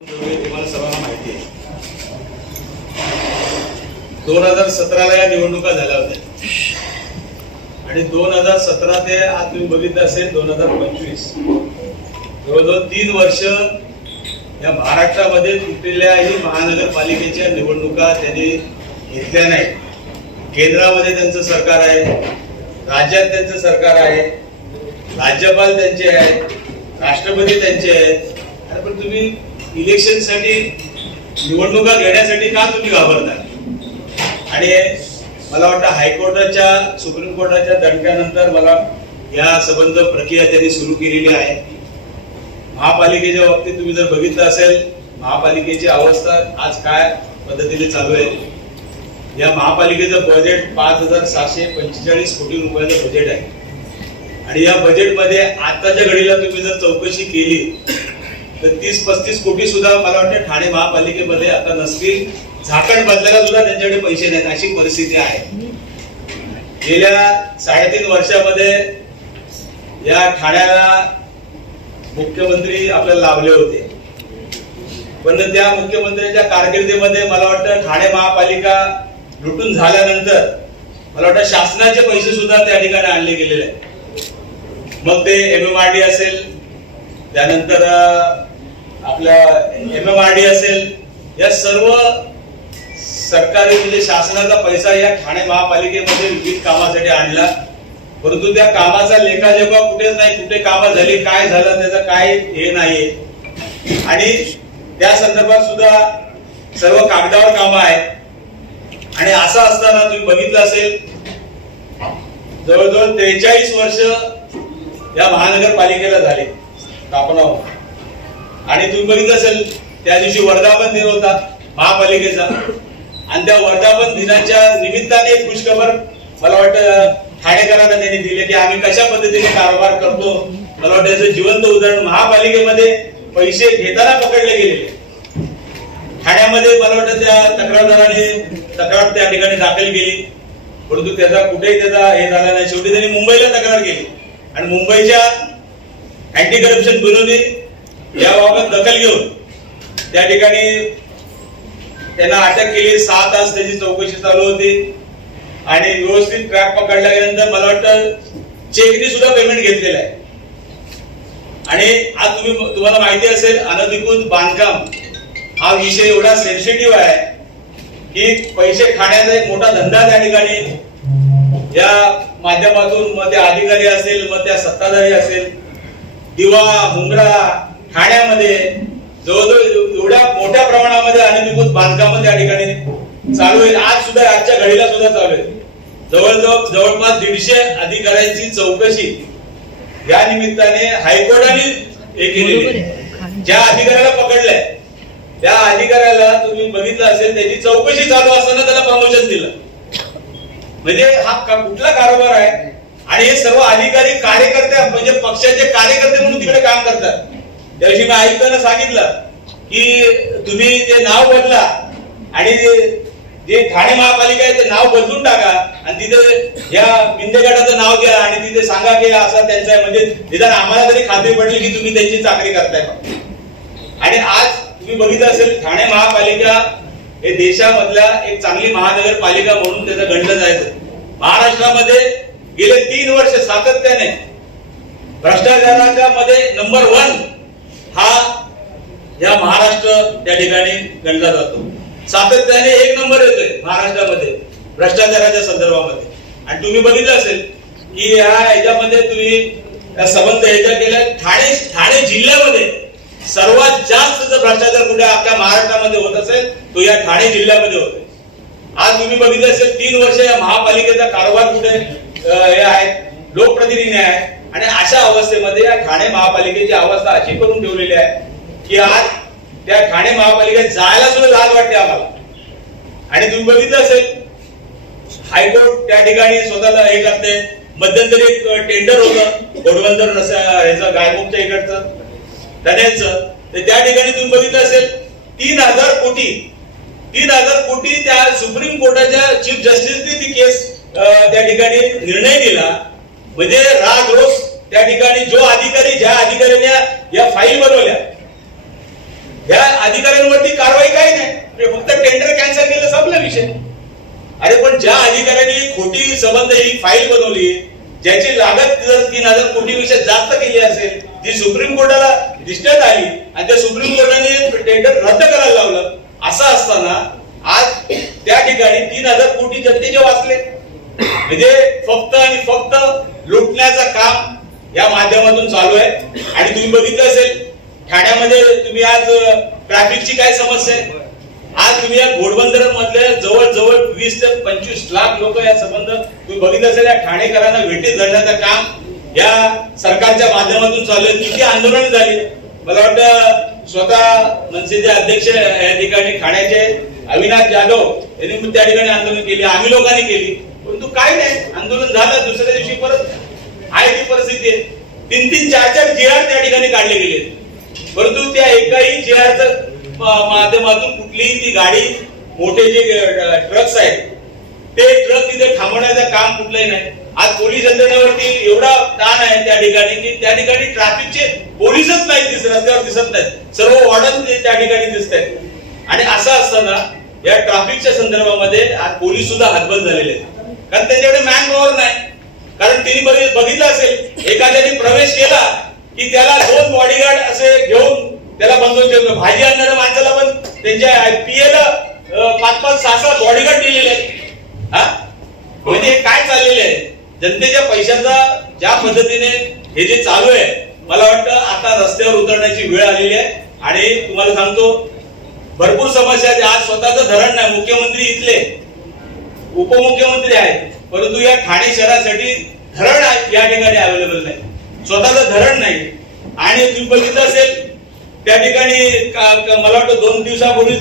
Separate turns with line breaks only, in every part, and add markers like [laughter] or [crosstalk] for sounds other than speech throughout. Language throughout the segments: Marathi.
तुम्हाला सर्वांना माहिती आहे दोन हजार सतराला या निवडणुका झाल्या होत्या. आणि दोन हजार सतरा ते आज तुम्ही बघितलं असेल दोन हजार पंचवीस. जवळजवळ तीन वर्ष या महाराष्ट्रामध्ये तुटलेल्याही महानगरपालिकेच्या निवडणुका त्यांनी घेतल्या नाही केंद्रामध्ये त्यांचं सरकार आहे राज्यात त्यांचं सरकार आहे राज्यपाल त्यांचे आहेत राष्ट्रपती त्यांचे आहेत. अरे पण तुम्ही इलेक्शनसाठी निवडणुका घेण्यासाठी का तुम्ही घाबरता? आणि मला वाटतं हायकोर्टाच्या सुप्रीम कोर्टाच्या दणक्यानंतर मला या संबंध प्रक्रिया त्यांनी सुरू केलेली आहे. महापालिकेच्या बाबतीत तुम्ही जर बघितलं असेल महापालिकेची अवस्था आज काय पद्धतीने चालू आहे? या महापालिकेचं बजेट पाच हजार सहाशे पंचेचाळीस कोटी रुपयाचं बजेट आहे. आणि या बजेटमध्ये आताच्या घडीला तुम्ही जर चौकशी केली तर तीस पस्तीस कोटी सुद्धा मला वाटतं ठाणे महापालिकेमध्ये आता नसतील. झाकण बदलायला सुद्धा त्यांच्याकडे पैसे नाहीत. अशी परिस्थिती आहे. गेल्या साडेतीन वर्षामध्ये या ठाण्याला मुख्यमंत्री आपल्याला लावले होते. पण त्या मुख्यमंत्र्यांच्या कारकिर्दीमध्ये मला वाटतं ठाणे महापालिका लुटून झाल्यानंतर मला वाटतं शासनाचे पैसे सुद्धा त्या ठिकाणी आणले गेलेले आहेत. मग ते एम एम आर डी असेल. त्यानंतर आपलं एम एम आर डी असेल या सर्व सरकारी म्हणजे शासनाचा पैसा या ठाणे महापालिकेमध्ये विविध कामासाठी आणला. परंतु त्या कामाचा लेखा जेव्हा कुठेच नाही कुठे कामं झाली काय झालं त्याचं काय हे नाहीये. आणि त्या संदर्भात सुद्धा सर्व कागदावर कामं आहेत. आणि असं असताना तुम्ही बघितलं असेल जवळजवळ त्रेचाळीस वर्ष या महानगरपालिकेला झाले. स्थापना आणि तुम्ही बघितलं असेल त्या दिवशी वर्धापन दिन होता महापालिकेचा. आणि त्या वर्धापन दिनाच्या निमित्ताने एक खुशखबर मला वाटतं ठाणेकरांना त्यांनी दिले की आम्ही कशा पद्धतीने कारभार करतो. मला वाटतं याचं जिवंत उदाहरण महापालिकेमध्ये पैसे घेताना पकडले गेले. ठाण्यामध्ये मला वाटतं त्या तक्रारदाराने तक्रार त्या ठिकाणी दाखल केली. परंतु त्याचा कुठेही त्याचा हे झाला नाही. शेवटी त्यांनी मुंबईला तक्रार केली. आणि मुंबईच्या अँटी करप्शन ब्युरोने याबाबत दखल घेऊन त्या ठिकाणी त्यांना अटक केली. सहा तास त्याची चौकशी चालू होती. आणि व्यवस्थित ट्रॅक पकडल्यानंतर गेल्यानंतर मला वाटतं चेकने सुद्धा पेमेंट घेतलेलं आहे. आणि आज तुम्ही तुम्हाला माहिती असेल अनधिकृत बांधकाम हा विषय एवढा सेन्सिटिव्ह आहे की पैसे खाण्याचा एक मोठा धंदा त्या ठिकाणी. या माध्यमातून मग ते अधिकारी असेल मग त्या सत्ताधारी असेल दिवा मुंगरा ठाण्यामध्ये जवळजवळ एवढ्या मोठ्या प्रमाणामध्ये अनधिकृत बांधकाम त्या ठिकाणी चालू आहे आज सुद्धा आजच्या घडीला सुद्धा चालू आहे जवळजवळ जवळपास दीडशे अधिकाऱ्यांची चौकशी या निमित्ताने हायकोर्टाने हे केलेली आहे. ज्या अधिकाऱ्याला पकडलंय त्या अधिकाऱ्याला तुम्ही बघितलं असेल त्याची चौकशी चालू असताना त्याला प्रमोशन दिलं. म्हणजे हा कुठला कारभार आहे? आणि हे सर्व अधिकारी कार्यकर्ते म्हणजे पक्षाचे कार्यकर्ते म्हणून तिकडे काम करतात. त्या दिवशी मी आयुक्तांना सांगितलं की तुम्ही ते नाव बदला आणि जे ठाणे महापालिका आहे ते नाव बदलून टाका आणि तिथे या बिंदे गटाचं नाव द्या आणि तिथे सांगा की असा त्यांचा आहे. म्हणजे निदान आम्हाला तरी खात्री पडली की तुम्ही त्यांची चाकरी करताय आणि आज तुम्ही बघितलं असेल ठाणे महापालिका हे देशामधल्या एक चांगली महानगरपालिका म्हणून त्याचं गणलं जायचं. महाराष्ट्रामध्ये गेले तीन वर्ष सातत्याने भ्रष्टाचाराच्या मध्ये नंबर वन हा या महाराष्ट्र त्या ठिकाणी गणला जातो. सातत्याने एक नंबर येतोय महाराष्ट्रामध्ये भ्रष्टाचाराच्या संदर्भामध्ये. आणि तुम्ही बघितलं असेल की ह्या ह्याच्यामध्ये तुम्ही संबंध ह्याच्या केल्या ठाणे ठाणे जिल्ह्यामध्ये सर्वात जास्त जर भ्रष्टाचार कुठे आपल्या महाराष्ट्रामध्ये होत असेल तो या ठाणे जिल्ह्यामध्ये होतोय. आज तुम्ही बघितलं असेल तीन वर्ष या महापालिकेचा कारभार कुठे हे आहे लोकप्रतिनिधी आहे. आणि अशा अवस्थेमध्ये या ठाणे महापालिकेची अवस्था अशी करून ठेवलेली आहे की आज त्या ठाणे महापालिकेत जायला सुद्धा लाज वाटते आम्हाला. आणि तुम्ही बघितलं असेल हायकोर्ट त्या ठिकाणी स्वतःला हे करते. मध्यंतरी एक टेंडर होतं घोडबंदर ह्याचं गायमुखच्या इकडचं धन्याचं. तर त्या ठिकाणी तुम्ही बघितलं असेल तीन हजार कोटी तीन हजार कोटी त्या सुप्रीम कोर्टाच्या चीफ जस्टिसने ती केस त्या ठिकाणी निर्णय दिला. म्हणजे राग रोज त्या ठिकाणी जो अधिकारी ज्या अधिकाऱ्याने या फाईल बनवल्या ह्या अधिकाऱ्यांवरती कारवाई काही नाही. म्हणजे फक्त टेंडर कॅन्सल केलं संपला विषय. अरे पण ज्या अधिकाऱ्यांनी खोटी संबंध ही फाईल बनवली ज्याची लागत जर तीन हजार कोटीपेक्षा जास्त केली असेल जी सुप्रीम कोर्टाला दिसण्यात आली आणि त्या सुप्रीम कोर्टाने टेंडर रद्द करायला लावलं असं असताना आज त्या ठिकाणी तीन हजार कोटी जनतेचे वाचले. म्हणजे फक्त आणि फक्त लुटण्याचं काम या माध्यमातून चालू आहे. आणि तुम्ही बघितलं असेल ठाण्यामध्ये तुम्ही आज ट्रॅफिकची काय समस्या आहे? आज तुम्ही या घोडबंदर जवळजवळ वीस ते पंचवीस लाख लोक या संबंध तुम्ही बघितलं असेल या ठाणेकरांना भेटीत धरण्याचं काम या सरकारच्या माध्यमातून चालू आहे. किती आंदोलन झाली? मला वाटतं स्वतः मनसेचे अध्यक्ष या ठिकाणी ठाण्याचे अविनाश जाधव यांनी त्या ठिकाणी आंदोलन केली. आम्ही लोकांनी केली. परंतु काय नाही. आंदोलन झालं दुसऱ्या दिवशी परत आहे ती परिस्थिती. आहे तीन तीन चार चार जे आर त्या ठिकाणी काढले गेले. परंतु त्या एकाही जे माध्यमातून कुठलीही ती गाडी मोठे जे ट्रक्स आहेत ते ट्रक तिथे थांबवण्याचं काम कुठलंही नाही. आज पोलीस यंत्रणेवरती एवढा ताण आहे त्या ठिकाणी की त्या ठिकाणी ट्रॅफिकचे पोलीसच नाही रस्त्यावर दिसत नाहीत. सर्व वॉर्डन त्या ठिकाणी दिसत आहेत. आणि असं असताना या ट्रॅफिकच्या संदर्भामध्ये आज पोलीस सुद्धा हतबल झालेले आहेत. कारण त्यांच्याकडे मॅन पॉवर नाही. कारण तिने बघितलं असेल एखाद्याने प्रवेश केला की त्याला दोन बॉडीगार्ड असे घेऊन त्याला बंदूक ठेवतो भाजी आणणाऱ्या माणसाला पण त्यांच्या पीएला पाच पाच सहा सहा बॉडीगार्ड दिलेले आहेत. हा? म्हणजे काय चाललेलं आहे? जनतेच्या पैशाचा ज्या पद्धतीने हे जे चालू आहे मला वाटतं आता रस्त्यावर उतरण्याची वेळ आलेली आहे. आणि तुम्हाला सांगतो भरपूर समस्या आहेत. आज स्वतःचं धरण नाही. मुख्यमंत्री इथले. उपमुख्यमंत्री आहेत. परंतु या ठाणे शहरासाठी धरण आहे- या ठिकाणी अवेलेबल नाही. स्वतःचं धरण नाही. आणि तुम्ही बघितलं असेल त्या ठिकाणी का- मला वाटतं दोन दिवसापूर्वी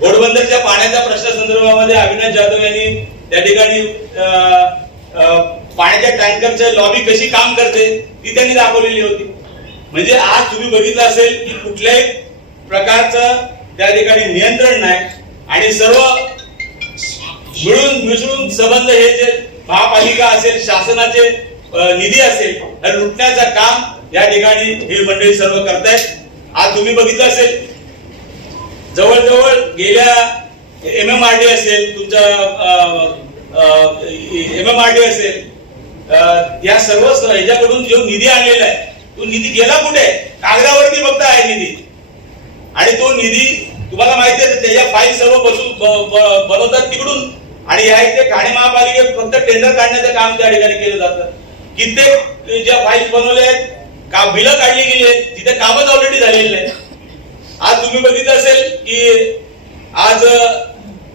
घोडबंदरच्या पाण्याच्या प्रश्ना संदर्भामध्ये अविनाश जाधव यांनी त्या ठिकाणी अं, पाण्याच्या टँकरच्या लॉबी कशी काम करते ती त्यांनी दाखवलेली होती. म्हणजे आज तुम्ही बघितलं असेल की कुठल्याही प्रकारचं त्या ठिकाणी नियंत्रण नाही. आणि सर्व मिळून मिसळून संबंध हे जे महापालिका असेल शासनाचे निधी असेल लुटण्याचं काम या ठिकाणी ही मंडळी सर्व करतायत. आज तुम्ही बघितलं असेल जवळजवळ गेल्या एम एम आर डी असेल तुमच्या एम एम आर डी असेल या सर्व ह्याच्याकडून जो निधी आणलेला आहे तो निधी गेला कुठे? कागदावरती फक्त आहे निधी. आणि तो निधी तुम्हाला माहिती आहे त्याच्या फाईल सर्व बसून बनवतात तिकडून. आणि या इथे ठाणे महापालिकेत फक्त टेंडर काढण्याचं काम त्या ठिकाणी केलं जातं. कित्येक ज्या फाईल बनवल्या आहेत का बिलं काढली गेली आहेत तिथे कामच ऑलरेडी झालेली नाही आज तुम्ही बघितलं असेल की आज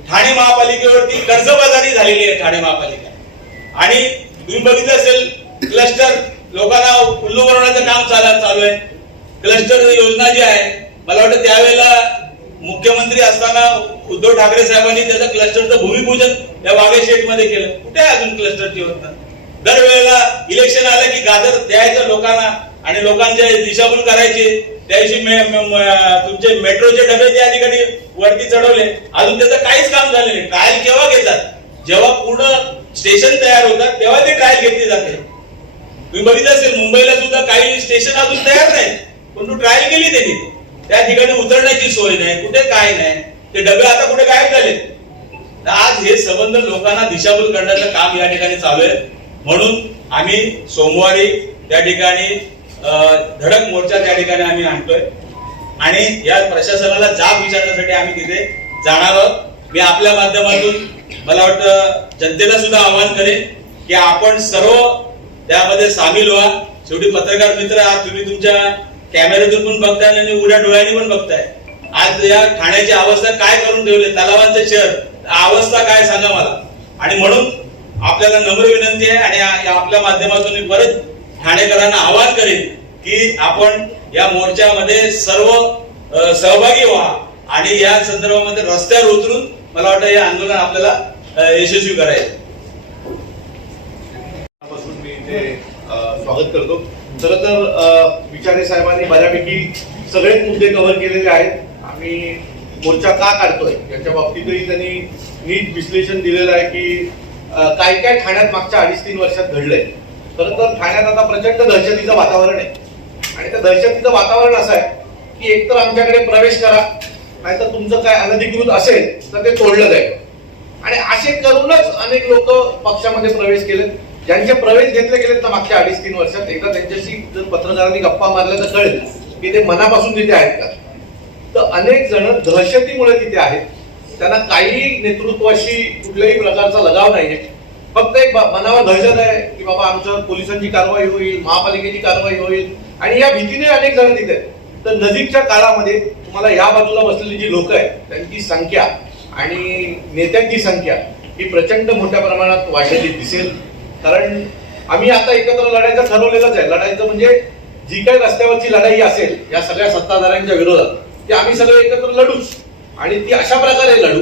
ठाणे महापालिकेवरती कर्जबाजारी झालेली आहे ठाणे महापालिका. आणि तुम्ही बघितलं असेल क्लस्टर लोकांना उल्लू बनवण्याचं काम चालत चालू आहे. क्लस्टर योजना जी आहे मला वाटतं त्यावेळेला मुख्यमंत्री असताना उद्धव ठाकरे साहेबांनी त्याचं क्लस्टरचं भूमिपूजन या वागेशेठमध्ये केलं. कुठे अजून क्लस्टरची योजना दरवेळेला इलेक्शन आलं की गाजर द्यायचं लोकांना आणि लोकांचे दिशाभूल करायची. त्याची तुमचे मेट्रोचे डबे त्या ठिकाणी वरती चढवले. अजून त्याचं काहीच काम झालं नाही. ट्रायल केव्हा घेतात? जेव्हा पूर्ण स्टेशन तयार होतात तेव्हा ते ट्रायल घेतली जाते. तुम्ही बघितलं असेल मुंबईला सुद्धा काही स्टेशन अजून तयार नाही पण तू ट्रायल केली त्यांनी. त्या ठिकाणी उतरण्याची सोय नाही कुठे काय नाही ते डबे आता कुठे गायब झाले आज हे संबंध लोकांना दिशाभूल करण्याचं काम या ठिकाणी चालू आहे. म्हणून आम्ही सोमवारी त्या ठिकाणी धडक मोर्चा त्या ठिकाणी आम्ही आणतोय. आणि या प्रशासनाला जाब विचारण्यासाठी आम्ही तिथे जाणार आहोत. मी आपल्या माध्यमातून मला वाटतं जनतेला सुद्धा आवाहन करेन की आपण सर्व त्यामध्ये सामील व्हा. शेवटी पत्रकार मित्र आज तुम्ही तुमच्या कॅमेऱ्यातून पण बघताय आणि उड्या डोळ्यांनी पण बघताय. आज या ठाण्याची अवस्था काय करून ठेवली? तलावांचं शहर. अवस्था काय सांगा मला? आणि म्हणून आपल्याला नम्र विनंती आहे आणि या- आपल्या माध्यमातून मी परत ठाणेकरांना आवाहन करेन की आपण या मोर्चामध्ये सर्व सहभागी व्हा आणि या संदर्भामध्ये रस्त्यावर उतरून मला वाटतं हे आंदोलन आपल्याला यशस्वी करायचं
स्वागत करतो. खर तर विचारे साहेबांनी बऱ्यापैकी सगळेच मुद्दे कव्हर केलेले आहेत. आम्ही मोर्चा का काढतोय? याच्या बाबतीतही त्यांनी नीट विश्लेषण दिलेलं आहे की काय काय ठाण्यात मागच्या अडीच तीन वर्षात घडलंय. खरं तर ठाण्यात आता प्रचंड दहशतीचं वातावरण आहे. आणि त्या दहशतीचं वातावरण असं आहे की एकतर आमच्याकडे प्रवेश करा नाहीतर तुमचं काय अनधिकृत असेल तर ते तोडलं जाईल. आणि असे करूनच अनेक लोक पक्षामध्ये प्रवेश केले ज्यांचे प्रवेश घेतले गेले तर मागच्या अडीच तीन वर्षात एकदा त्यांच्याशी जर पत्रकारांनी गप्पा मारल्या तर कळेल की ते मनापासून तिथे आहेत का. तर अनेक जण दहशतीमुळे तिथे आहेत. त्यांना काही नेतृत्वाशी कुठल्याही प्रकारचा लगाव नाहीये. फक्त एक बा- मनावर दहशत आहे की बाबा आमच्या पोलिसांची कारवाई होईल महापालिकेची कारवाई होईल. आणि या भीतीने अनेक जण तिथे आहेत. तर नजीकच्या काळामध्ये तुम्हाला या बाजूला बसलेली जी लोक आहेत त्यांची संख्या आणि नेत्यांची संख्या ही प्रचंड मोठ्या प्रमाणात वाढलेली दिसेल. कारण आम्ही आता एकत्र लढायचं ठरवलेलंच आहे. लढायचं म्हणजे जी काही रस्त्यावरची लढाई असेल या सगळ्या सत्ताधाऱ्यांच्या विरोधात ती आम्ही सगळे एकत्र लढूच. आणि ती अशा प्रकारे लढू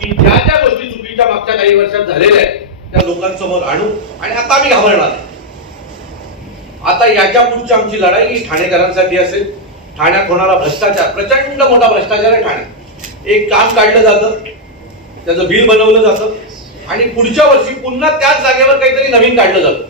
की ज्या ज्या गोष्टी चुकीच्या मागच्या काही वर्षात झालेल्या आहेत त्या लोकांसमोर आणू आणि आता आम्ही घाबरणार आता याच्या पुढची आमची लढाई ही ठाणेकरांसाठी असेल ठाण्यात होणारा भ्रष्टाचार प्रचंड मोठा भ्रष्टाचार आहे ठाणे एक काम काढलं जातं त्याचं बिल बनवलं जातं आणि पुढच्या वर्षी पुन्हा त्याच जागेवर काहीतरी नवीन काढलं जातं.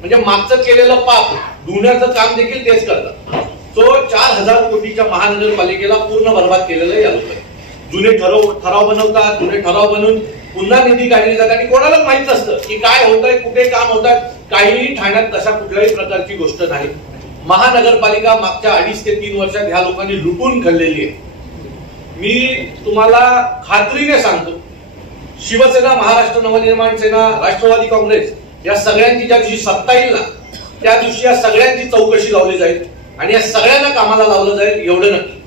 म्हणजे मागचं केलेलं पाप धुण्याचं काम देखील तेच करतात. तो चार हजार कोटीच्या महानगरपालिकेला पूर्ण बर्बाद केलेलं या लोकांनी. जुने ठराव ठराव बनवतात जुने ठराव बनवून पुन्हा निधी काढली जाते आणि कोणालाच माहीत असतं की काय होत आहे कुठे काम होत आहे काहीही ठाण्यात तशा कुठल्याही प्रकारची गोष्ट नाही. महानगरपालिका मागच्या अडीच ते तीन वर्षात ह्या लोकांनी लुटून खाल्लेली आहे. मी तुम्हाला खात्रीने सांगतो. शिवसेना महाराष्ट्र नवनिर्माण सेना राष्ट्रवादी काँग्रेस या सगळ्यांची ज्या दिवशी सत्ता येईल ना त्या दिवशी या सगळ्यांची चौकशी लावली जाईल आणि या सगळ्यांना कामाला लावलं जाईल एवढं नक्की.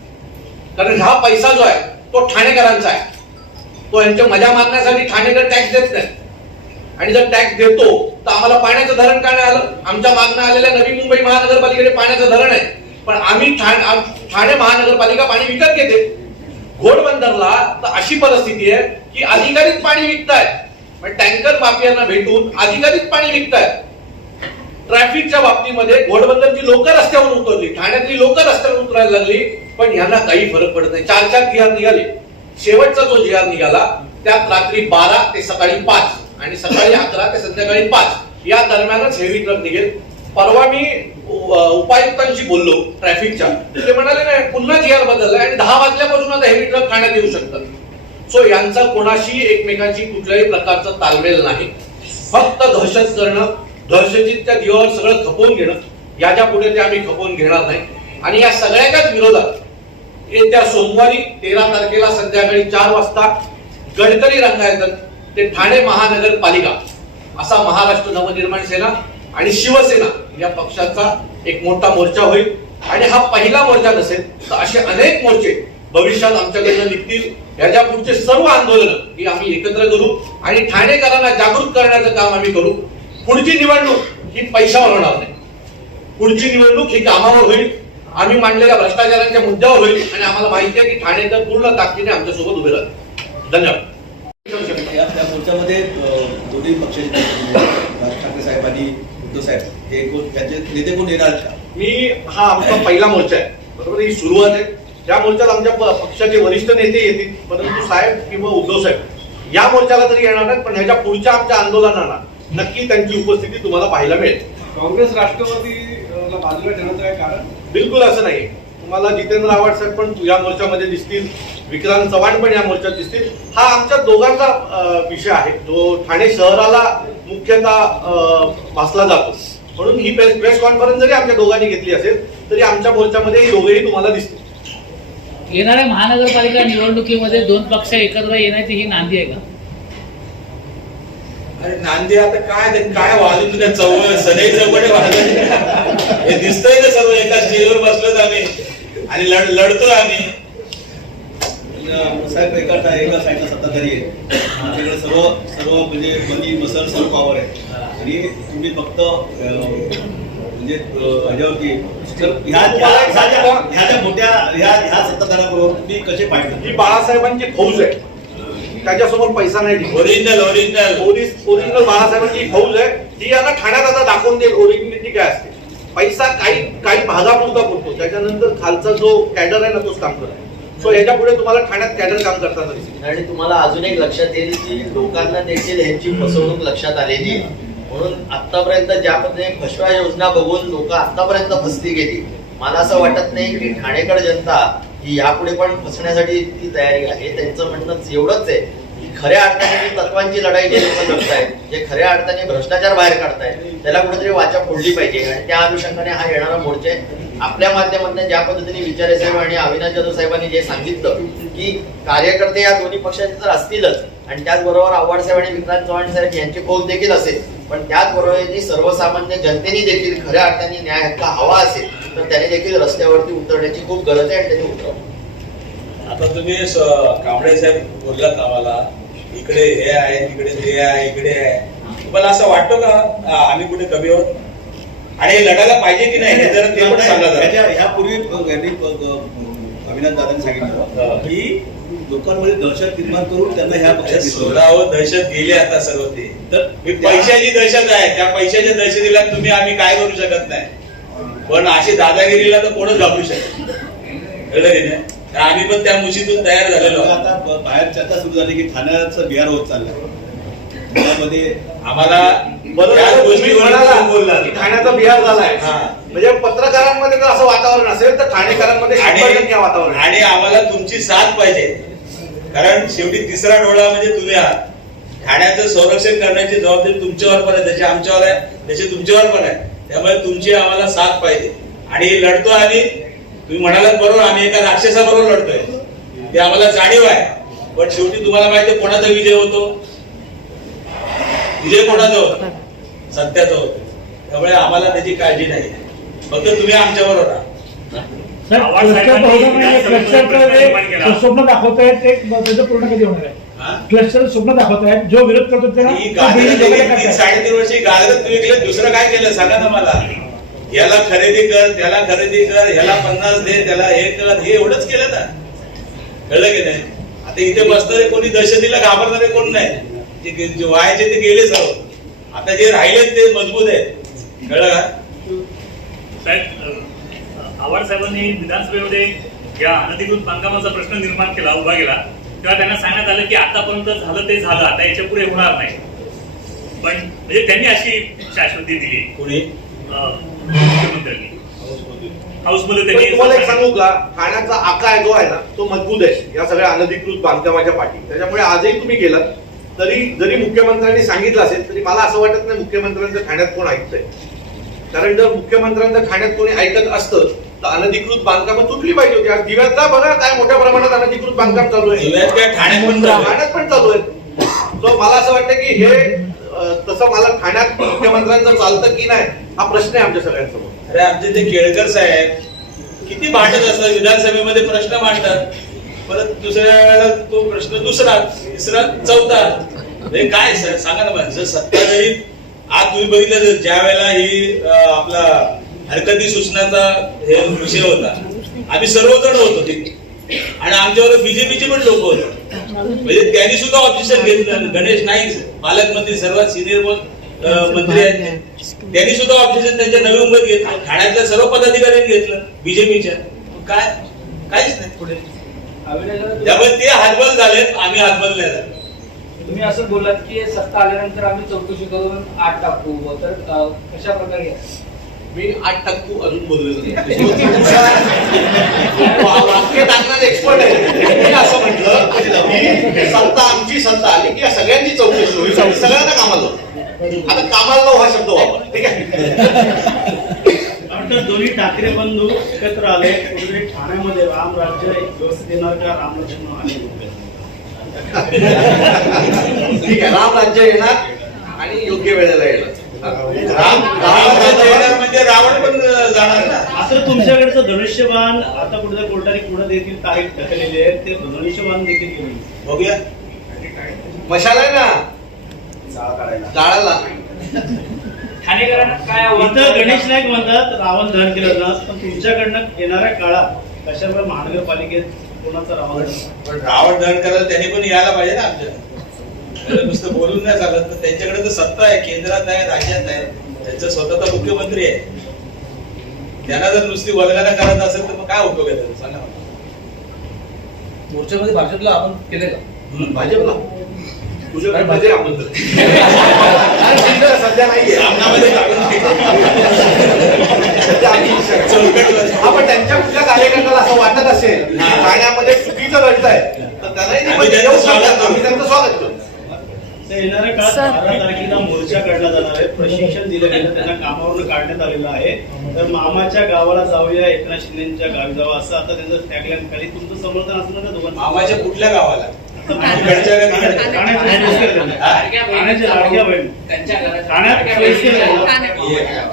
कारण हा पैसा जो आहे तो ठाणेकरांचा आहे. तो यांच्या मजा मारण्यासाठी ठाणेकर टॅक्स देत नाही. आणि जर टॅक्स देतो तर आम्हाला पाण्याचं धरण का नाही आलं? आमच्या मागणं आलेल्या नवी मुंबई महानगरपालिकेने पाण्याचं धरण आहे. पण आम्ही ठाणे आम- ठाणे महानगरपालिका पाणी विकत घेते. घोडबंदरला तर अशी परिस्थिती आहे की अधिकारीच पाणी विकतायत टँकर माफियांना भेटून अधिकारीच पाणी विकतायत ट्रॅफिकच्या बाबतीमध्ये घोडबंदरची लोक रस्त्यावर उतरली ठाण्यातली लोक रस्त्यावर उतरायला लागली पण यांना काही फरक पडत नाही. चार चार जिहार निघाले. शेवटचा जो जिहार निघाला त्यात रात्री बारा ते सकाळी पाच आणि सकाळी अकरा ते संध्याकाळी पाच या दरम्यानच हेवी ट्रक निघेल. परवा मी उपायुक्तांशी बोललो ट्रॅफिकच्या. ते म्हणाले नाही पुन्हा जी आर बदलला आणि दहा वाजल्यापासून आता हेवी ट्रक ठाण्यात येऊ शकतात. सो यांचा कोणाशी एकमेकांशी कुठल्याही प्रकारचा तालमेल नाही. फक्त दहशत करणं दहशतीच्या जीवावर सगळं खपवून घेणं. याच्यापुढे ते आम्ही खपवून घेणार नाही. आणि या सगळ्याच्याच विरोधात येत्या सोमवारी तेरा तारखेला संध्याकाळी चार वाजता गडकरी रंगायतन ते ठाणे महानगरपालिका असा महाराष्ट्र नवनिर्माण सेना आणि शिवसेना या पक्षाचा एक मोठा मोर्चा होईल. आणि हा पहिला मोर्चा नसेल तर असे अनेक मोर्चे भविष्यात आमच्याकडनं निघतील. ह्याच्या पुढचे सर्व आंदोलन ही आम्ही एकत्र करू आणि ठाणेकरांना जागृत करण्याचं काम आम्ही करू. पुढची निवडणूक ही पैशावर होणार नाही. पुढची निवडणूक ही कामावर होईल. आम्ही मांडलेल्या भ्रष्टाचाराच्या मुद्द्यावर होईल. आणि आम्हाला माहिती आहे की ठाणेकर पूर्ण ताकदीने आमच्यासोबत उभे राहतील. धन्यवाद.
या मोर्चामध्ये दोन्ही पक्षाचे राज ठाकरे साहेबांनी उद्धव साहेब हे कोण त्यांचे नेते कोण येणार
मी हा आमचा पहिला मोर्चा आहे. बरोबर ही सुरुवात आहे. या मोर्चात आमच्या प- पक्षाचे वरिष्ठ नेते येतील. परंतु साहेब किंवा उद्धव साहेब या मोर्चाला तरी येणार नाहीत पण ह्याच्या पुढच्या आमच्या आंदोलनाला नक्की त्यांची उपस्थिती तुम्हाला पाहायला मिळेल.
काँग्रेस राष्ट्रवादीला बाजूला ठेवण्याचं काय कारण?
बिलकुल असं नाही. तुम्हाला जितेंद्र आव्हाड साहेब पण या मोर्चामध्ये दिसतील. विक्रांत चव्हाण पण या मोर्चात दिसतील. हा आमच्या दोघांचा विषय आहे. जो ठाणे शहराला मुख्यतः भासला जातो. म्हणून ही प्रेस प्रेस कॉन्फरन्स जरी आमच्या दोघांनी घेतली असेल तरी आमच्या मोर्चामध्ये हे दोघेही तुम्हाला दिसतील.
येणाऱ्या महानगरपालिका निवडणुकीमध्ये दोन पक्ष एकत्र येण्याची ही नांदी आहे का?
अरे नांदे आता काय काय वाजून तुझ्या चौघ सनई चौघडे वाजत हे दिसतंय ना सर्व एका स्टेजवर बसलोच आम्ही. आणि लढ लढतोय आम्ही.
साहेब एका एका साईडला सत्ताधारी आहे आमच्याकडे सर्व सर्व म्हणजे मनी मसल सर्व पॉवर आहे आणि तुम्ही फक्त अ, म्हणजे ह्याच्यावरती ह्या ज्या- मोठ्या ह्या ह्या सत्ताधाऱ्याबरोबर तुम्ही कसे पाहिजे
ही बाळासाहेबांची फौज आहे. त्याच्यासमोर पैसा नाही.
ओरिजिनल ओरिजिनल
ओरिस ओरिजिनल बाळासाहेबांची फौज आहे. ही यांना ठाण्यात आता दाखवून देईल. ओरिजिनलिटी काय असते? पैसा काही काही भागापुरता पुरतो. त्याच्यानंतर खालचा जो कॅडर आहे ना तोच काम करतो. सो याच्यापुढे तुम्हाला ठाण्यात कॅडर काम करताना दिसेल
आणि तुम्हाला अजून एक लक्षात येईल की लोकांना देखील ह्यांची फसवणूक लक्षात आलेली म्हणून आतापर्यंत ज्या पद्धतीने फसव्या योजना बघून लोक आतापर्यंत फसली गेली. मला असं वाटत नाही की ठाणेकर जनता ही यापुढे पण फसण्यासाठी ती तयारी आहे. त्यांचं म्हणणं एवढंच आहे की खऱ्या अर्थाने तत्वांची लढाई जे लोक लढतायत जे खऱ्या अर्थाने भ्रष्टाचार बाहेर काढतायत त्याला कुठेतरी वाचा फोडली पाहिजे. आणि त्या अनुषंगाने हा येणारा मोर्चे आपल्या माध्यमातून ज्या पद्धतीने विचारे साहेब आणि अविनाश जाधव साहेबांनी जे सांगितलं की कार्यकर्ते या दोन्ही पक्षाचे तर असतीलच आणि त्याचबरोबर आव्हाड साहेब आणि विक्रांत चव्हाण साहेब यांचे कौल देखील असेल. पण त्याचबरोबर सर्वसामान्य जनतेने देखील खऱ्या अर्थाने न्याय हक्क हवा असेल तर त्याने देखील रस्त्यावरती उतरण्याची खूप गरज आहे आणि त्यांनी उतरावं.
आता तुम्ही कांबळे साहेब बोललात आम्हाला इकडे हे आहे तिकडे ते आहे इकडे आहे. तुम्हाला असं वाटतं का? आम्ही कुठे कमी आहोत? आणि हे लढायला पाहिजे की नाही हे जरा ते पण सांगा जरा.
ह्याच्या- ह्यापूर्वी यांनी अविनाश दादांनी सांगितलं की लोकांमध्ये दहशत निर्माण करून त्यांना ह्या पक्षात
अरे
घेतलं.
स्वतःवर दहशत गेली आता सर्व ते
तर
मी पैशाची दहशत आहे त्या पैशाच्या दहशतीला तुम्ही आम्ही काय करू शकत नाही पण अशी दादागिरीला तर कोणच घाबरू शकत नाही. कळलं की नाही तर आम्ही पण त्या मुशीतून तयार झालेलो आहोत.
आता ब- बाहेर चर्चा सुरू झाली की ठाण्याचं बिहार होत चाललंय त्यामध्ये
आम्हाला.
की ठाण्याचा बिहार झालाय.
हा.
म्हणजे पत्रकारांमध्ये जर असं वातावरण असेल तर ठाणेकरांमध्ये वातावरण.
आणि आम्हाला तुमची साथ पाहिजे. कारण शेवटी तिसरा डोळा म्हणजे तुम्ही आहात. ठाण्याचं संरक्षण करण्याची जबाबदारी तुमच्यावर पण आहे त्याची आमच्यावर आहे त्याची तुमच्यावर पण आहे. त्यामुळे तुमची आम्हाला साथ पाहिजे. आणि लढतो आम्ही. तुम्ही म्हणालात बरोबर आम्ही एका राक्षसाबरोबर लढतोय. ते आम्हाला जाणीव आहे. पण शेवटी तुम्हाला माहिती कोणाचा विजय होतो? विजय कोणाचा होतो? सत्याचा होतो. त्यामुळे आम्हाला त्याची काळजी नाही. फक्त तुम्ही
जे
केला.
स्वप्न दाखवतायत ते त्याचं पूर्ण कधी होणार
हा?
आहे क्लस्टर स्वप्न दाखवतायत जो विरोध करतो त्याला
ही. साडेतीन वर्षी गाजरत विकले दुसरं काय केलं सांगा ना मला. याला खरेदी कर त्याला खरेदी कर ह्याला पन्नास दे त्याला हे कर हे एवढंच केलं ना. कळलं की नाही? आता इथे बसणारे कोणी दहशतीला घाबरणारे कोण नाही? जे जे व्हायचे ते गेले सर्व आता जे राहिले ते मजबूत आहेत. कळलं का?
साहेब साहेबांनी विधानसभेमध्ये या अनधिकृत बांधकामाचा प्रश्न निर्माण केला उभा केला. तेव्हा त्यांना सांगण्यात आलं की आतापर्यंत झालं ते झालं आता याच्यापुढे होणार नाही. पण म्हणजे त्यांनी अशी शाश्वती दिली.
कोणी?
मुख्यमंत्र्यांनी. हाऊसमध्ये
पण तुम्हाला एक
त्यांनी
सांगू का? ठाण्याचा आकार जो आहे ना तो मजबूत आहे. या सगळ्या अनधिकृत बांधकामाच्या पाठी. त्याच्यामुळे आजही तुम्ही गेलात तरी जरी मुख्यमंत्र्यांनी सांगितलं असेल तरी मला असं वाटत नाही मुख्यमंत्र्यांचं ठाण्यात कोण ऐकतंय. कारण जर मुख्यमंत्र्यांचं ठाण्यात कोणी ऐकत असतं तर अनधिकृत बांधकामं तुटली पाहिजे होती. आज दिव्यातला बघा काय मोठ्या प्रमाणात अनधिकृत बांधकाम चालू आहे.
ठाण्यात पण चालू आहे.
सो मला असं वाटतं की हे तसं मला ठाण्यात मुख्यमंत्र्यांचं चालतं की नाही हा प्रश्न आहे आमच्या सगळ्यांसमोर.
अरे आमचे ते केळकर साहेब किती भांडत असतात. विधानसभेमध्ये प्रश्न मांडतात. परत दुसऱ्या वेळेला तो प्रश्न दुसरा तिसरा चौथा. काय सर सांगा ना जर सत्ताधारी आज तुम्ही बघितलं ज्या वेळेला ही आपला हरकती सूचनाचा हे विषय होता आम्ही सर्वजण होतो तिथे. आणि आमच्यावर बीजेपीचे पण लोक होते. म्हणजे त्यांनी सुद्धा ऑब्जेक्शन घेतलं. गणेश नाईक पालकमंत्री सर्वात सिनियर मंत्री आहेत. त्यांनी सुद्धा ऑब्जेक्शन त्यांच्या नवी मुंबईत घेतलं. ठाण्यातल्या सर्व पदाधिकाऱ्यांनी घेतलं बीजेपीच्या काय? काहीच नाही. पुढे त्यामुळे ते हातबल झालेत आम्ही हातबल नाही झालो.
तुम्ही असं बोललात की सत्ता आल्यानंतर आम्ही चौकशी करून आठ टाकू तर कशा प्रकारे
मी आठ टक्कू अजून [laughs] टाकण्यात एक्सपर्ट आहे. मी असं म्हटलं की सत्ता आमची सत्ता आली की या सगळ्यांची चौकशी होईल. सगळ्यांना कामाला. आता कामाला लावू हा शब्द वापर. ठीक आहे?
दोन्ही ठाकरे बंधू एकत्र आले. ठाण्यामध्ये राम राज्य व्यवस्थित येणार का? राम लक्ष्मण आणि
ठीक आहे राम राज्य येणार आणि योग्य वेळेला येणार. राम
राम राज्य येणार म्हणजे रावण पण जाणार ना.
मात्र तुमच्याकडचं धनुष्यबाण आता कुठे कोर्टाने पुढे देखील तारीख ढकललेली आहे ते धनुष्यबाण देखील घेऊन
बघूया.
मशाल आहे ना? जाळाला.
ठाणेकरांना काय
इथं गणेश नाईक म्हणतात रावण दहन केलं ना पण तुमच्याकडनं येणाऱ्या काळात कशामुळे महानगरपालिकेत?
पण रावण दहन करायला त्यांनी पण यायला पाहिजे ना आमच्या. नुसतं बोलून नाही चालत. तर त्यांच्याकडे तर सत्ता आहे केंद्रात आहे राज्यात आहे. त्यांचा स्वतःचा मुख्यमंत्री आहे. त्यांना जर नुसती वल्गना करत असेल तर मग काय उपयोग आहे त्याचा? सांगा.
मोर्चामध्ये भाजपला आपण केले का.
भाजपला? भाजप आमंत्रण [laughs] सध्या
सामनामध्ये [laughs] टाकून
सध्या आम्ही विचार- हा पण त्यांच्या कुठल्या कार्यकर्त्याला असं वाटत असेल ठाण्यामध्ये चुकीचं घडतंय तर त्यांनाही
त्यांचं स्वागत. करू.
येणाऱ्या काळात बारा तारखेला मोर्चा काढला जाणार आहे. प्रशिक्षण दिलं गेलं त्यांना कामावरून काढण्यात आलेलं आहे. तर मामाच्या गावाला जाऊया एकनाथ शिंदेच्या गावी जावं असं आता त्यांचं टॅगलाईन खाली. तुमचं समर्थन असणार का दोघांना
मामाच्या कुठल्या गावाला?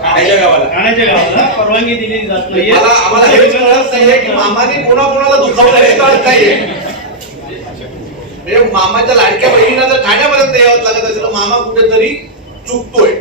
ठाण्याच्या
गावाला.
ठाण्याच्या गावाला. परवानगी दिली जात नाहीये.
मला आम्हाला हेच कळत नाहीये की मामाने कोणाकोणाला दुखावलं हे कळत नाहीये. म्हणजे मामाच्या लाडक्या बहिणीला जर ठाण्यापर्यंत यावं लागत असेल. तर मामा कुठेतरी चुकतोय.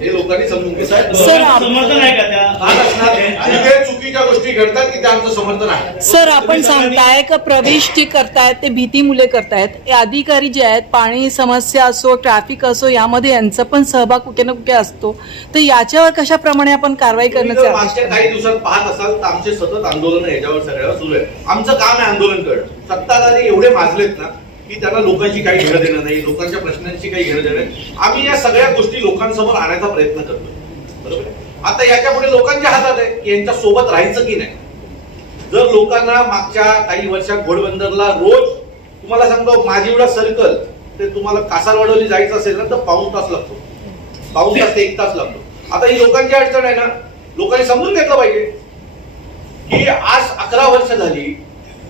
हे लोकांनी समजून घ्यायचं
दोघांचं समर्थन आहे का त्या?
आज असणार जिथे चुकीच्या गोष्टी घडतात की ते आमचं समर्थन आहे.
सर आपण सांगताय का प्रवेश जे करतायत ते भीती मुले करतायत. हे अधिकारी जे आहेत पाणी समस्या असो ट्रॅफिक असो यामध्ये यांचा पण सहभाग कुठे ना कुठे असतो. तर याच्यावर कशाप्रमाणे आपण कारवाई करण्याचे
मागच्या काही दिवसात पाहत असाल तर आमचे सतत आंदोलन याच्यावर सगळ्यावर सुरू आहे. आमचं काम आहे आंदोलन करणं. सत्ताधारी एवढे माजलेत ना की त्यांना लोकांची काही घेणं देणं नाही लोकांच्या प्रश्नांची काही घेणं देणं नाही. आम्ही या सगळ्या गोष्टी लोकांसमोर आणायचा प्रयत्न करतो बरोबर आहे? आता याच्यापुढे लोकांच्या हातात आहे की यांच्या सोबत राहायचं की नाही? जर लोकांना मागच्या काही वर्षात घोडबंदरला रोज तुम्हाला सांगतो एवढा सर्कल ते तुम्हाला कासारवाडवली जायचं असेल ना तर पाऊण तास लागतो. पाऊण तास ते एक तास लागतो. आता ही लोकांची अडचण आहे ना लोकांनी समजून घेतलं पाहिजे की आज अकरा वर्ष झाली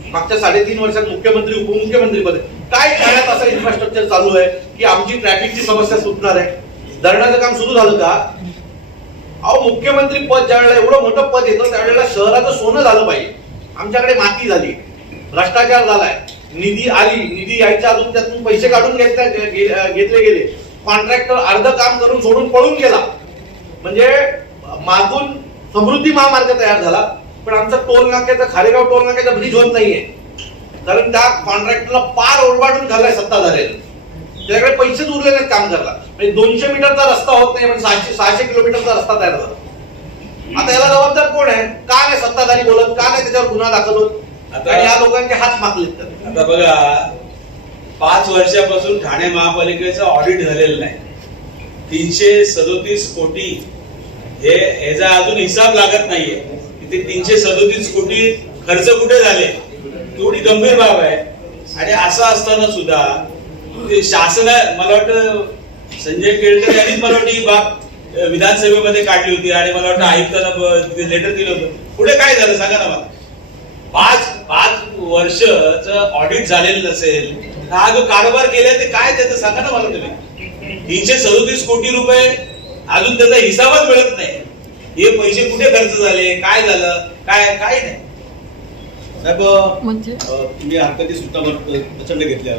मागच्या साडेतीन वर्षात मुख्यमंत्री उपमुख्यमंत्री पद काय ठाण्यात असं इन्फ्रास्ट्रक्चर चालू आहे की आमची ट्रॅफिकची समस्या सुटणार आहे? धरणाचं काम सुरू झालं का? अहो मुख्यमंत्री पद ज्यावेळेला एवढं मोठं पद येतं त्यावेळेला शहराचं सोनं झालं पाहिजे. आमच्याकडे माती झाली. भ्रष्टाचार झालाय. निधी आली. निधी यायच्या अजून त्यातून पैसे काढून घेतल्या घेतले गेले. कॉन्ट्रॅक्टर अर्ध काम करून सोडून पळून गेला. म्हणजे मागून समृद्धी महामार्ग तयार झाला. पण आमचा टोल नाक्याचा खारेगाव टोल नाक्याचा ब्रिज होत नाहीये. कारण त्या कॉन्ट्रॅक्टरला पार ओरबाडून घालाय सत्ताधाऱ्याने त्याच्याकडे पैसेच उरले नाहीत काम करायला म्हणजे दोनशे मीटरचा रस्ता होत नाही म्हणजे सहाशे सहाशे किलोमीटरचा रस्ता तयार झाला. आता याला जबाबदार कोण आहे? का नाही सत्ताधारी बोलत? का नाही त्याच्यावर गुन्हा दाखल होत?
आता-
आणि या लोकांचे हात मागलेत तर
आता बघा पाच वर्षापासून ठाणे महापालिकेचं ऑडिट झालेलं नाही. तीनशे सदोतीस कोटी हे ह्याचा अजून हिसाब लागत नाहीये तीनशे सदोतीस कोटी खर्च कुठे झाले? एवढी गंभीर बाब आहे. आणि असं असताना सुद्धा शासन मला वाटतं संजय केळकर यांनीच मला वाटतं ही बाब विधानसभेमध्ये काढली होती आणि मला वाटतं आयुक्तांना लेटर दिलं होतं. पुढे काय झालं सांगा ना मला. पाच पाच वर्षच ऑडिट झालेलं नसेल हा जो कारभार केलाय ते काय त्याचं सांगा ना मला तुम्ही. तीनशे सदोतीस कोटी रुपये अजून त्याचा हिसाबच मिळत नाही. हे पैसे कुठे खर्च झाले? काय झालं? काय काय नाही.
साहेब
म्हणजे?
तुम्ही हरकती सुद्धा प्रचंड घेतल्या.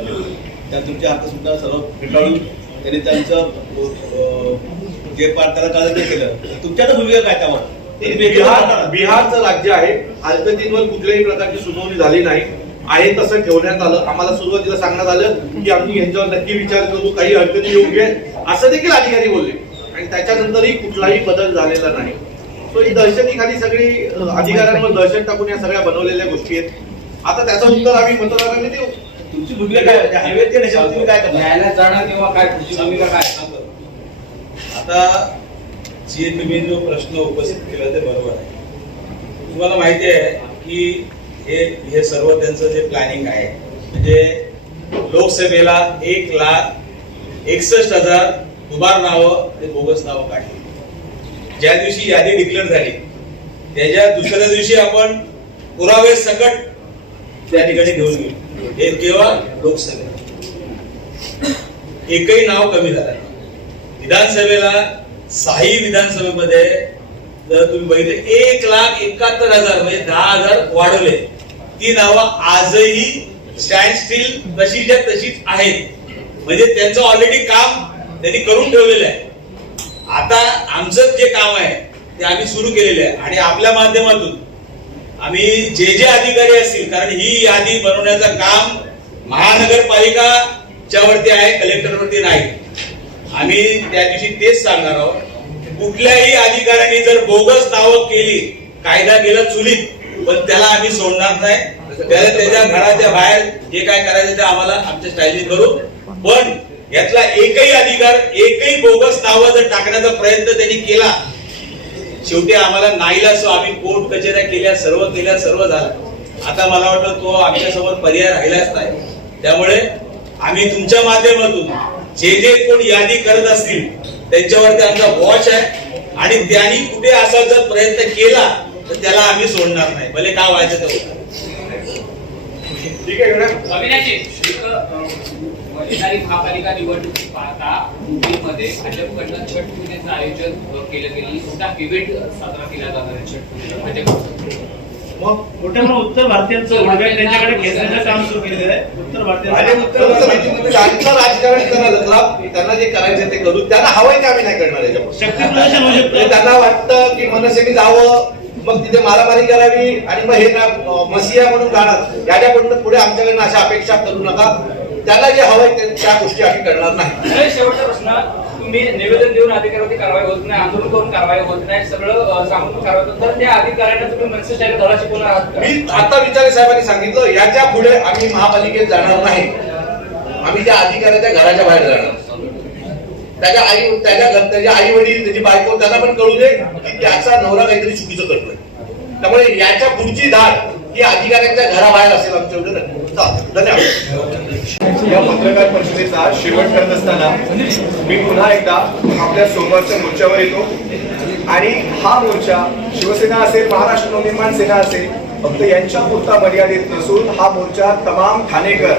त्या तुमच्या हरकत सुद्धा सर्व फेटाळून त्यांनी त्यांचं जे पार त्याला केलं. तुमच्या तर भूमिका काय त्यावर?
बिहार बिहारचं राज्य आहे. हरकतींवर कुठल्याही प्रकारची सुनावणी झाली नाही. आहे तसं ठेवण्यात आलं. आम्हाला सुरुवातीला सांगण्यात आलं की आम्ही यांच्यावर नक्की विचार करू. काही हरकती योग्य आहेत. असं देखील अधिकारी बोलले. आणि त्याच्यानंतरही कुठलाही बदल झालेला नाही. दहशतीखाली सगळी अधिकाऱ्यांवर दहशत टाकून या सगळ्या बनवलेल्या गोष्टी आहेत. आता त्याचं उत्तर आम्ही मतदारांनी देऊ.
तुमची भूमिका काय हायवे ते तुम्ही काय
न्यायालयात जाणार किंवा काय? तुमची भूमिका काय?
आता जे तुम्ही जो प्रश्न उपस्थित केला ते बरोबर आहे. तुम्हाला माहिती आहे की हे हे सर्व त्यांचं जे प्लॅनिंग आहे म्हणजे लोकसभेला एक लाख एकसष्ट हजार दुबार नावं ते बोगस नावं काढली. ज्या दिवशी यादी डिक्लेअर झाली त्याच्या दुसऱ्या दिवशी आपण पुरावे सकट त्या ठिकाणी घेऊन गेलो. हे केव्हा लोकसभेला. एकही नाव कमी झालं विधानसभेला साही विधानसभेमध्ये जर तुम्ही बघितले एक लाख एकाहत्तर हजार म्हणजे दहा हजार वाढवले. ती नावं आजही स्टँड स्टील तशीच्या तशीच आहेत. म्हणजे त्यांचं ऑलरेडी काम त्यांनी करून ठेवलेलं आहे. आता आमचं जे काम आहे ते आम्ही सुरू केलेले आहे. आणि आपल्या माध्यमातून आम्ही जे जे अधिकारी असतील कारण ही यादी बनवण्याचं काम महानगरपालिकाच्या वरती आहे कलेक्टरवरती नाही. आम्ही त्या दिवशी तेच सांगणार आहोत कुठल्याही अधिकाऱ्यांनी जर बोगस नावं केली कायदा गेला चुलीत पण त्याला आम्ही सोडणार नाही. त्याला त्याच्या घराच्या बाहेर जे काय करायचं ते आम्हाला आमच्या स्टाईलने करू. पण यातला एकही अधिकार एकही बोगस नावं जर टाकण्याचा प्रयत्न त्यांनी केला शेवटी आम्हाला नाईलाज आम्ही कोर्ट कचेऱ्या केल्या सर्व केल्या सर्व झालं. आता मला वाटतं तो आमच्यासमोर पर्याय राहिलाच नाही. त्यामुळे आम्ही तुमच्या माध्यमातून जे जे कोण यादी करत असतील त्यांच्यावरती आमचा वॉच आहे. आणि त्यांनी कुठे असा जर प्रयत्न केला तर त्याला आम्ही सोडणार नाही. भले काय व्हायचं ते होतं.
ठीक आहे
येणारी महापालिका निवडणूक पाहता मुंबईमध्ये भाजपकडनं छठ पूजेचं आयोजन केलं गेलं. मोठा इव्हेंट साजरा केला जाणार आहे छठ पूजेचा भाजप
मग
मोठ्या प्रमाणात उत्तर भारतीयांचं त्यांच्याकडे घेतल्याचं काम सुरू केलेलं आहे. उत्तर
आणि
भारतीय
उत्तर समितीमध्ये त्यांचं राजकारण करायला चला त्यांना जे करायचं ते करू. त्यांना हवंय ते आम्ही नाही करणार याच्यापासून
शक्ती प्रदर्शन होऊ
म्हणजे
शकतं
त्यांना वाटतं की मनसेने जावं मग तिथे मारामारी करावी आणि मग हे ना मसिया म्हणून गाणं याच्याकडून पुढे आमच्याकडनं अशा अपेक्षा करू नका. त्याला जे हवंय त्या गोष्टी आम्ही करणार नाही.
शेवटचा प्रश्न. तुम्ही निवेदन देऊन अधिकाऱ्यावरती कारवाई होत नाही आंदोलन करून कारवाई होत नाही सगळं सांगून कारवाई होत तर त्या अधिकाऱ्यांना तुम्ही मनसेच्या धडा शिकवणार आहात?
मी आता विचारे साहेबांनी सांगितलं याच्यापुढे आम्ही महापालिकेत जाणार नाही. आम्ही त्या अधिकाऱ्याच्या घराच्या बाहेर जाणार. त्याच्या आई त्याच्या त्याच्या आई वडील त्याची बायको त्यांना पण कळू दे की त्याचा नवरा काहीतरी चुकीचं करतोय. त्यामुळे याच्या पुढची धाड ही अधिकाऱ्यांच्या घराबाहेर असेल आमच्या एवढं धन्यवाद.
या पत्रकार परिषदेचा शेवट करत असताना मी पुन्हा एकदा आपल्या सोमवारच्या मोर्चावर येतो. आणि हा मोर्चा शिवसेना असेल महाराष्ट्र नवनिर्माण सेना असेल फक्त यांच्या पुरता मर्यादित नसून हा मोर्चा तमाम ठाणेकर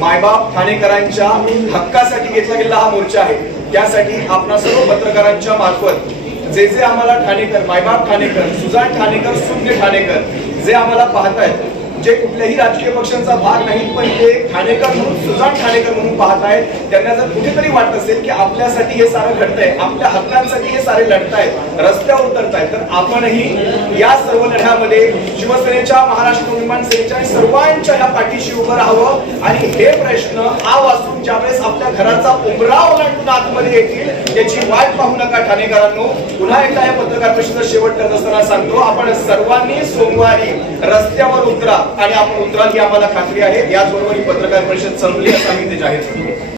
मायबाप ठाणेकरांच्या हक्कासाठी घेतला गेलेला हा मोर्चा आहे. त्यासाठी आपणा सर्व पत्रकारांच्या मार्फत जे जे आम्हाला ठाणेकर मायबाप ठाणेकर सुजान ठाणेकर शून्य ठाणेकर जे आम्हाला पाहतायत जे कुठल्याही राजकीय पक्षांचा भाग नाहीत पण ते ठाणेकर म्हणून सुजाण ठाणेकर म्हणून पाहत आहेत. त्यांना जर कुठेतरी वाटत असेल की आपल्यासाठी हे सारं घडतंय आपल्या हक्कांसाठी हे सारे लढतायत रस्त्यावर उतरतायत तर आपणही या सर्व लढ्यामध्ये शिवसेनेच्या महाराष्ट्र निर्माण सेनेच्या आणि सर्वांच्या या पाठीशी उभं राहावं. आणि हे प्रश्न आ वाचून ज्यावेळेस आपल्या घराचा उमरा ओलांडून आतमध्ये येतील याची वाट पाहू नका ठाणेकरांनो. पुन्हा एकदा या पत्रकार परिषदेचा शेवट करत असताना सांगतो. आपण सर्वांनी सोमवारी रस्त्यावर उतरा. आणि आपण उतराल ही आम्हाला खात्री आहे. याचबरोबर ही पत्रकार परिषद संपली असं आम्ही ते जाहीर करतो.